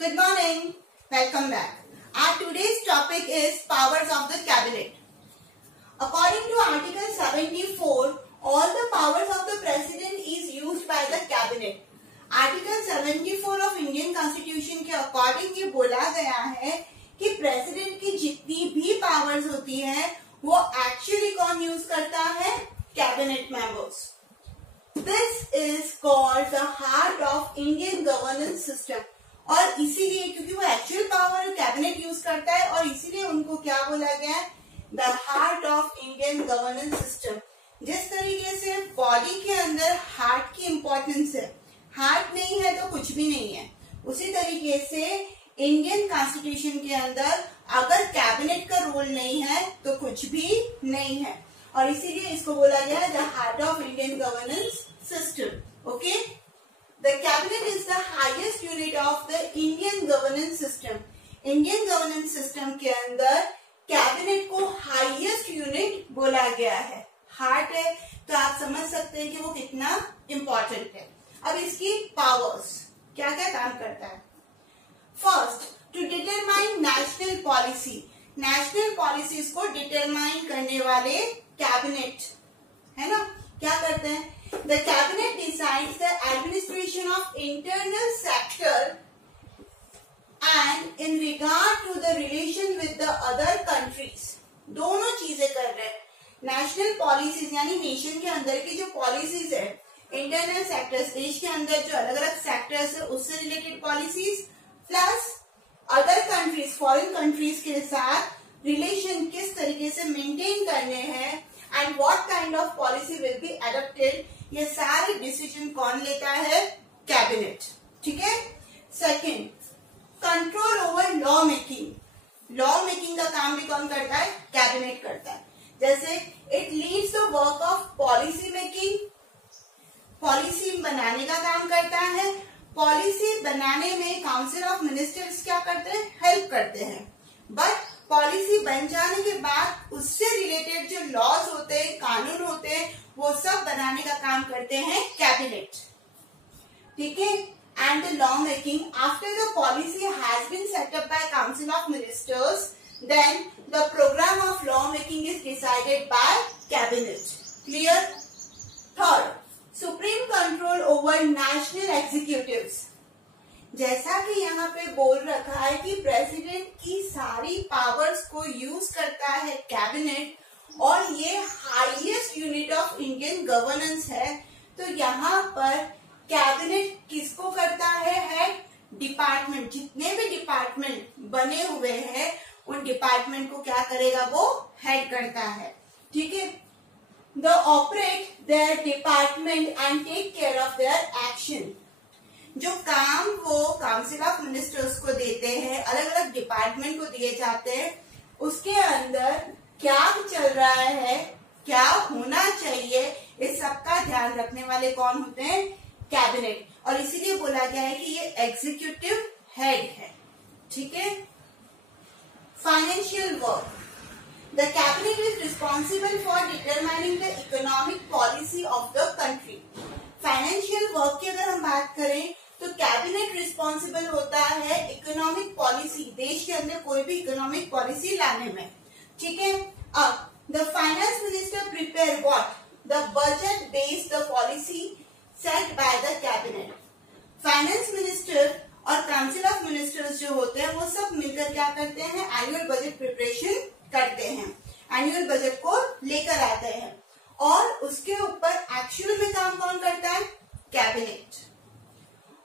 Good morning. Welcome back. Our today's topic is powers of the cabinet. According to Article 74, all the powers of the president is used by the cabinet. Article 74 of Indian Constitution के according ये बोला गया है कि president की जितनी भी powers होती है वो एक्चुअली कौन यूज करता है? Cabinet members. This is called the heart of Indian governance system. और इसीलिए क्योंकि वो एक्चुअल पावर कैबिनेट यूज करता है और इसीलिए उनको क्या बोला गया है? The heart of Indian governance system. जिस तरीके से बॉडी के अंदर हार्ट की इंपॉर्टेंस है, हार्ट नहीं है तो कुछ भी नहीं है, उसी तरीके से इंडियन कॉन्स्टिट्यूशन के अंदर अगर कैबिनेट का रोल नहीं है तो कुछ भी नहीं है और इसीलिए इसको बोला गया है the heart of Indian governance system. Okay, The cabinet is the highest unit of the Indian governance system. Indian governance system के अंदर कैबिनेट को हाईएस्ट यूनिट बोला गया है. हार्ट है तो आप समझ सकते हैं कि वो कितना इम्पोर्टेंट है. अब इसकी पावर्स क्या क्या काम करता है. First, to determine national policy. National policies को डिटरमाइन करने वाले कैबिनेट है ना. क्या करते हैं? The cabinet decides the administration of internal sector and in regard to the relation with the other countries. दोनों चीजें कर रहे हैं. नेशनल पॉलिसीज यानी नेशन के अंदर की जो पॉलिसीज है, इंटरनल सेक्टर्स देश के अंदर जो अलग अलग सेक्टर्स है उससे related policies, plus other countries foreign countries के साथ रिलेशन किस तरीके से मेंटेन करने हैं and what kind of policy will be adopted, ये सारे डिसीजन कौन लेता है? कैबिनेट. ठीक है. Second, control over law making. Law making का काम भी कौन करता है? कैबिनेट करता है. जैसे it leads the work of policy making. Policy बनाने का काम करता है. पॉलिसी बनाने में काउंसिल ऑफ मिनिस्टर्स क्या करते हैं? हेल्प करते हैं. बट पॉलिसी बन जाने के बाद उससे रिलेटेड जो लॉज होते हैं, कानून होते हैं, वो सब बनाने का काम करते हैं कैबिनेट. ठीक है. And the law making after the policy has been set up by council of ministers, then the programme of law making is decided by cabinet. Clear. Third, supreme control over national executives. जैसा कि यहाँ पे बोल रखा है कि president की सारी पावर्स को यूज करता है कैबिनेट और ये highest unit of Indian governance है, तो यहाँ पर कैबिनेट किसको करता है? हेड. डिपार्टमेंट, जितने भी डिपार्टमेंट बने हुए हैं उन डिपार्टमेंट को क्या करेगा? वो हेड करता है. ठीक है. They operate their department and take care of their action. जो काम वो काउंसिल ऑफ मिनिस्टर्स को देते हैं, अलग अलग डिपार्टमेंट को दिए जाते हैं, उसके अंदर क्या चल रहा है, क्या होना चाहिए, इस सब का ध्यान रखने वाले कौन होते हैं? कैबिनेट. और इसीलिए बोला गया है कि ये एग्जीक्यूटिव हेड है. ठीक है. Financial work. The cabinet is responsible for determining the economic policy of the country. Financial work की अगर हम बात करें तो कैबिनेट रिस्पॉन्सिबल होता है इकोनॉमिक पॉलिसी, देश के अंदर कोई भी इकोनॉमिक पॉलिसी लाने में. ठीक है. अब the finance minister prepare what? The budget based the policy set bye the cabinet. Finance minister और काउंसिल ऑफ मिनिस्टर्स जो होते हैं वो सब मिलकर क्या करते हैं? एनुअल बजट प्रिपरेशन करते हैं, एनुअल बजट को लेकर आते हैं और उसके ऊपर एक्चुअल में काम कौन करता है? Cabinet.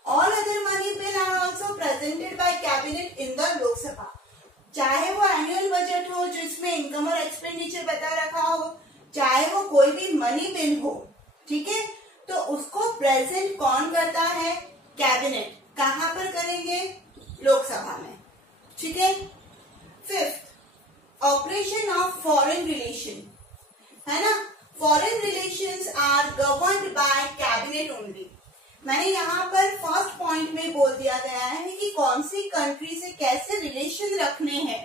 All other money bill are also presented by cabinet in the Lok Sabha. चाहे वो एनुअल बजट हो जिसमें इनकम और एक्सपेंडिचर बता रखा हो, चाहे वो कोई भी मनी बिल हो, ठीक है, तो उसको प्रेजेंट कौन करता है? कैबिनेट. कहां पर करेंगे? लोकसभा में. ठीक है. Fifth, operation of foreign relation है ना. Foreign relations are governed by cabinet only. मैंने यहाँ पर फर्स्ट पॉइंट में बोल दिया गया है कि कौन सी कंट्री से कैसे रिलेशन रखने हैं,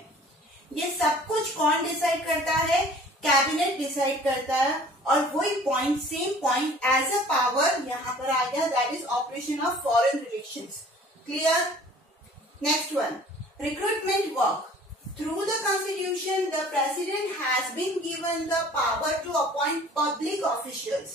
ये सब कुछ कौन डिसाइड करता है? कैबिनेट डिसाइड करता है. और वही point, same point as a power यहाँ पर आ गया, that is operation of foreign relations. Clear. Next one, recruitment work. Through the Constitution, the President has been given the power to appoint public officials.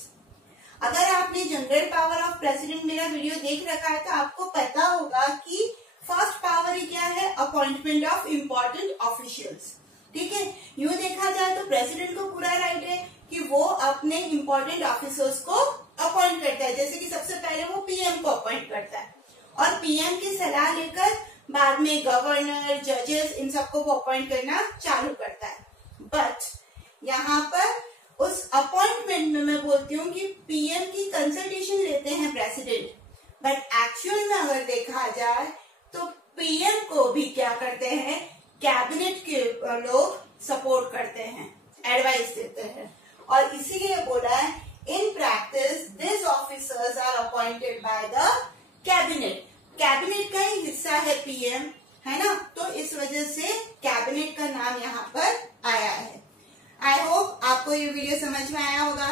अगर आपने general power of president मेरा video देख रखा है तो आपको पता होगा कि फर्स्ट पावर क्या है, अपॉइंटमेंट ऑफ इम्पोर्टेंट ऑफिशियल्स। ठीक है, यूं देखा जाए तो प्रेसिडेंट को पूरा राइट है कि वो अपने इम्पोर्टेंट ऑफिसर्स को अपॉइंट करता है। जैसे कि सबसे पहले वो पीएम को अपॉइंट करता है और पीएम की सलाह लेकर बाद में गवर्नर, जजेस, इन सबको वो अपॉइंट करना चालू करता है। बट यहाँ पर उस अपॉइंटमेंट में मैं बोलती हूँ कि पीएम की कंसल्टेशन लेते हैं प्रेसिडेंट, बट एक्चुअल में अगर देखा जाए तो पीएम को भी क्या करते हैं, कैबिनेट के लोग सपोर्ट करते हैं, एडवाइस देते हैं। और इसीलिए बोला है in practice this officers are appointed by the cabinet. Cabinet का ही हिस्सा है पीएम, है ना, तो इस वजह से कैबिनेट का नाम यहाँ पर आया है। आई होप आपको ये वीडियो समझ में आया होगा।